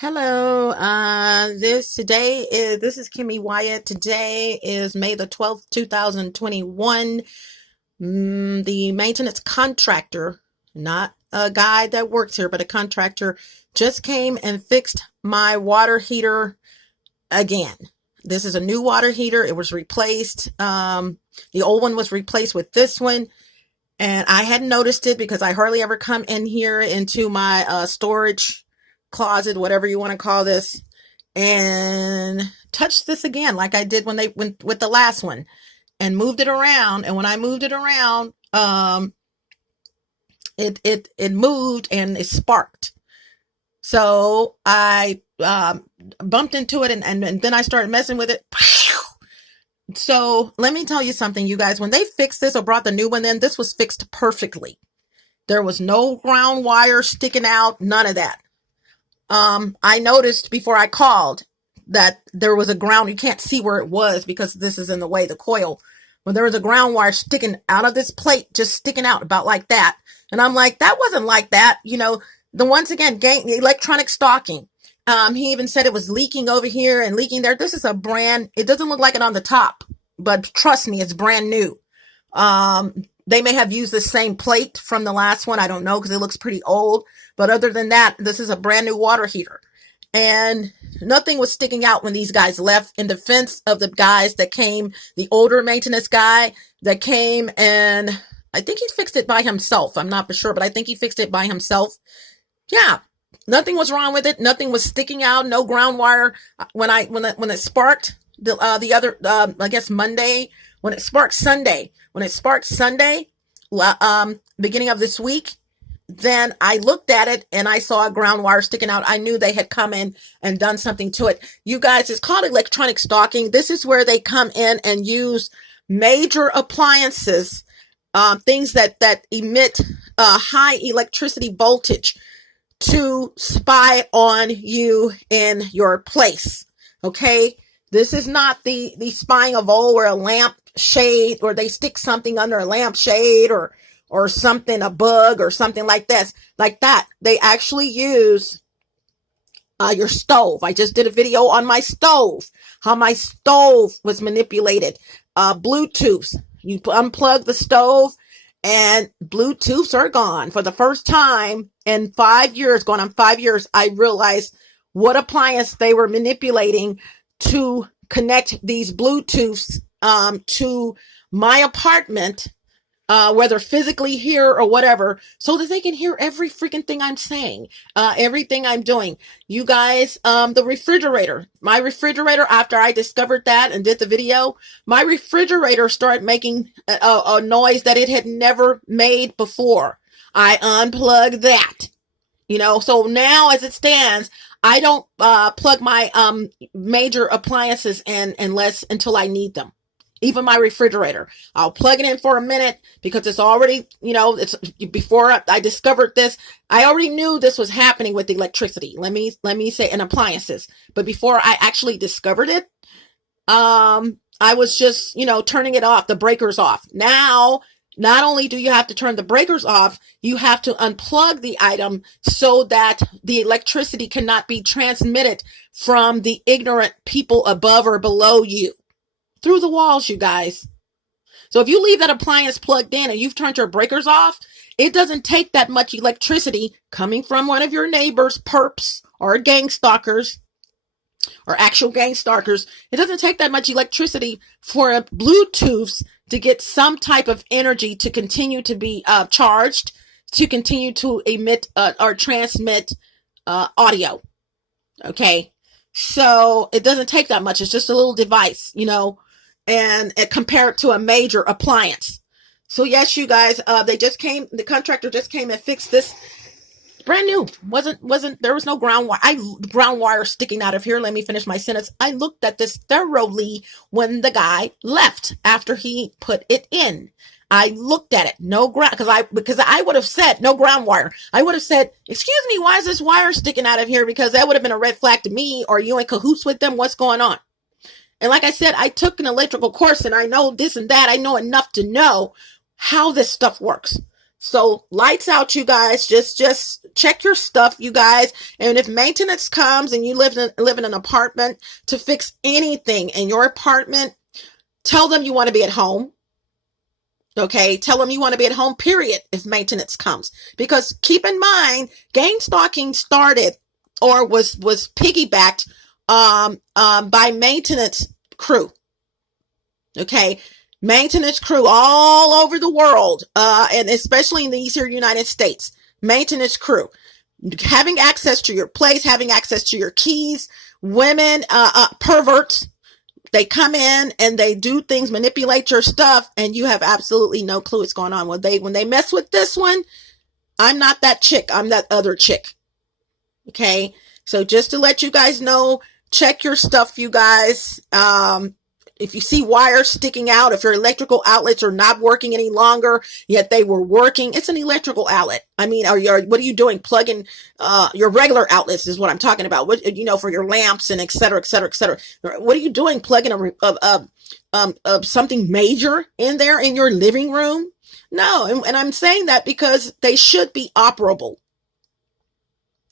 Hello. This is Kimmy Wyatt. Today is May the 12th, 2021. The maintenance contractor, not a guy that works here, but a contractor, just came and fixed my water heater again. This is a new water heater. It was replaced. The old one was replaced with this one. And I hadn't noticed it because I hardly ever come in here into my storage closet, whatever you want to call this, and touch this again like I did when they went with the last one and moved it around. And when I moved it around, it moved and it sparked. So I bumped into it and then I started messing with it. So let me tell you something, you guys. When they fixed this or brought the new one in, this was fixed perfectly. There was no ground wire sticking out, none of that. I noticed before I called that there was a ground, you can't see where it was because this is in the way, the coil. But there was a ground wire sticking out of this plate, just sticking out about like that. And I'm like, that wasn't like that. Once again, electronic stalking. He even said it was leaking over here and leaking there. This is it doesn't look like it on the top, but trust me, it's brand new. They may have used the same plate from the last one. I don't know because it looks pretty old. But other than that, this is a brand new water heater. And nothing was sticking out when these guys left, in defense of the guys that came, the older maintenance guy that came, and I think he fixed it by himself. I'm not for sure, but I think he fixed it by himself. Yeah. Nothing was wrong with it. Nothing was sticking out. No ground wire. When it sparked I guess Monday, when it sparked Sunday, beginning of this week, then I looked at it and I saw a ground wire sticking out. I knew they had come in and done something to it. You guys, it's called electronic stalking. This is where they come in and use major appliances, things that emit high electricity voltage, to spy on you in your place. Okay. This is not the spying of old, where a lamp shade, or they stick something under a lamp shade or something, a bug or something like this, like that. They actually use your stove. I just did a video on my stove, how my stove was manipulated. Bluetooth. You unplug the stove and Bluetooths are gone. For the first time in 5 years, going on 5 years, I realized what appliance they were manipulating to connect these Bluetooths to my apartment, whether physically here or whatever, so that they can hear every freaking thing I'm saying, everything I'm doing. You guys, the refrigerator, my refrigerator, after I discovered that and did the video, my refrigerator started making a noise that it had never made before. I unplugged that, so now as it stands, I don't plug my major appliances in until I need them. Even my refrigerator, I'll plug it in for a minute because it's already, it's before I discovered this. I already knew this was happening with the electricity. Let me say, and appliances. But before I actually discovered it, I was just, turning it off, the breakers off. Now, not only do you have to turn the breakers off, you have to unplug the item so that the electricity cannot be transmitted from the ignorant people above or below you. Through the walls, you guys. So if you leave that appliance plugged in and you've turned your breakers off, it doesn't take that much electricity coming from one of your neighbors, perps, or gang stalkers, or actual gang stalkers. It doesn't take that much electricity for a Bluetooth to get some type of energy to continue to be charged, to continue to emit or transmit audio. Okay. So it doesn't take that much. It's just a little device, and compared to a major appliance. So yes, you guys, the contractor just came and fixed this. Brand new. There was no ground wire sticking out of here. Let me finish my sentence. I looked at this thoroughly when the guy left after he put it in. I looked at it. No ground, because I would have said no ground wire. I would have said, excuse me, why is this wire sticking out of here? Because that would have been a red flag to me. Or you in cahoots with them? What's going on? And like I said, I took an electrical course and I know this and that. I know enough to know how this stuff works. So lights out, you guys. Just check your stuff, you guys. And if maintenance comes and you live in an apartment to fix anything in your apartment, tell them you want to be at home. Okay, tell them you want to be at home, period, if maintenance comes. Because keep in mind, gang stalking started or was piggybacked by maintenance crew. Okay, maintenance crew all over the world, and especially in these here United States. Maintenance crew having access to your place, having access to your keys. Women, perverts. They come in and they do things, manipulate your stuff, and you have absolutely no clue what's going on. When they mess with this one, I'm not that chick. I'm that other chick. Okay. So just to let you guys know, check your stuff, you guys. If you see wires sticking out, if your electrical outlets are not working any longer, yet they were working, it's an electrical outlet. I mean, what are you doing? Plugging your regular outlets is what I'm talking about. What, for your lamps and et cetera, et cetera, et cetera. What are you doing? Plugging something major in there in your living room? No, and I'm saying that because they should be operable.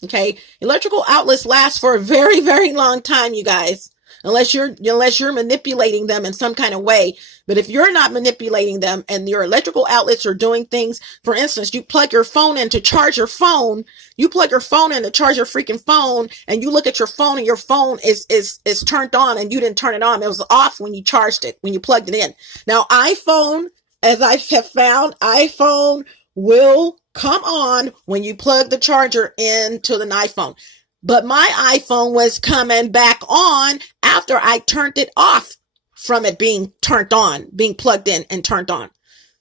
Okay, electrical outlets last for a very, very long time, you guys. Unless you're manipulating them in some kind of way. But if you're not manipulating them and your electrical outlets are doing things, for instance, you plug your phone in to charge your phone, you plug your phone in to charge your freaking phone, and you look at your phone and your phone is turned on and you didn't turn it on. It was off when you charged it, when you plugged it in. Now, iPhone, as I have found, iPhone will come on when you plug the charger into an iPhone. But my iPhone was coming back on after I turned it off from it being turned on, being plugged in and turned on.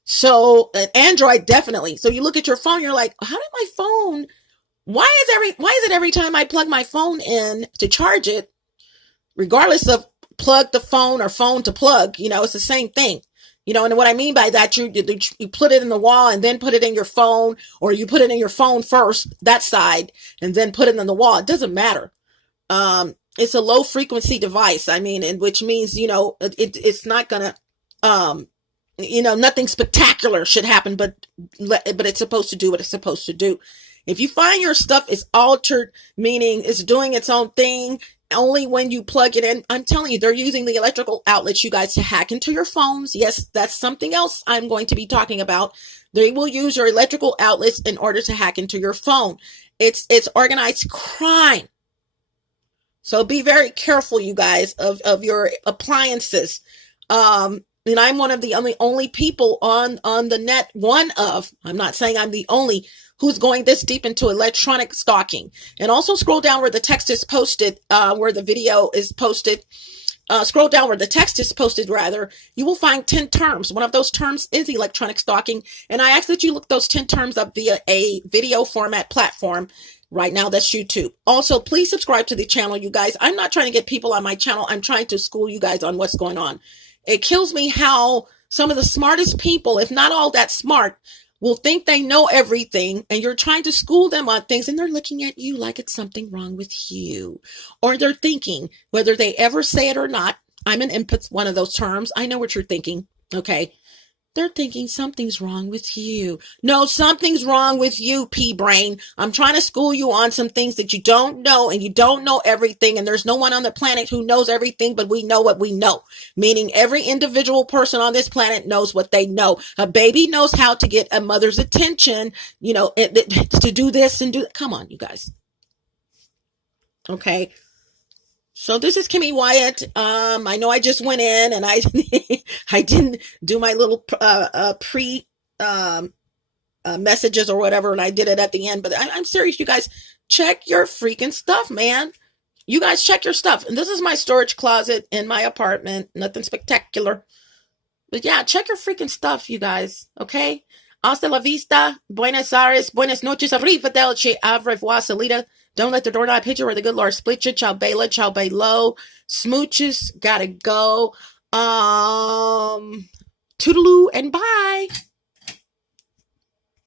So Android, definitely. So you look at your phone, you're like, how did my phone, why is it every time I plug my phone in to charge it, regardless of plug the phone or phone to plug, it's the same thing. And what I mean by that, you put it in the wall and then put it in your phone, or you put it in your phone first, that side, and then put it in the wall. It doesn't matter. It's a low frequency device. I mean, and which means, it's not gonna, nothing spectacular should happen, but it's supposed to do what it's supposed to do. If you find your stuff is altered, meaning it's doing its own thing, only when you plug it in, I'm telling you, they're using the electrical outlets, you guys, to hack into your phones. Yes, that's something else I'm going to be talking about. They will use your electrical outlets in order to hack into your phone. It's organized crime. So be very careful, you guys, of your appliances. And I'm one of the only people on the net, I'm not saying I'm the only, who's going this deep into electronic stalking. And also scroll down where the text is posted, where the video is posted. Scroll down where the text is posted, rather. You will find 10 terms. One of those terms is electronic stalking. And I ask that you look those 10 terms up via a video format platform. Right now, that's YouTube. Also, please subscribe to the channel, you guys. I'm not trying to get people on my channel. I'm trying to school you guys on what's going on. It kills me how some of the smartest people, if not all that smart, will think they know everything, and you're trying to school them on things, and they're looking at you like it's something wrong with you. Or they're thinking, whether they ever say it or not, I'm an input, one of those terms. I know what you're thinking. Okay. They're thinking something's wrong with you. No, something's wrong with you, pea-brain. I'm trying to school you on some things that you don't know, and you don't know everything, and there's no one on the planet who knows everything, but we know what we know. Meaning every individual person on this planet knows what they know. A baby knows how to get a mother's attention, to do this and do that. Come on, you guys. Okay. So this is Kimmy Wyatt. I know I just went in and I I didn't do my little pre messages or whatever, and I did it at the end. But I'm serious, you guys. Check your freaking stuff, man. You guys check your stuff. And this is my storage closet in my apartment. Nothing spectacular. But yeah, check your freaking stuff, you guys. Okay? Hasta la vista. Buenos Aires. Buenas noches. Arrivederci. Au revoir, salida. Don't let the doorknob hit you or the good Lord split you. Ciao Bella, ciao Bello. Smooches, gotta go. Toodaloo and bye.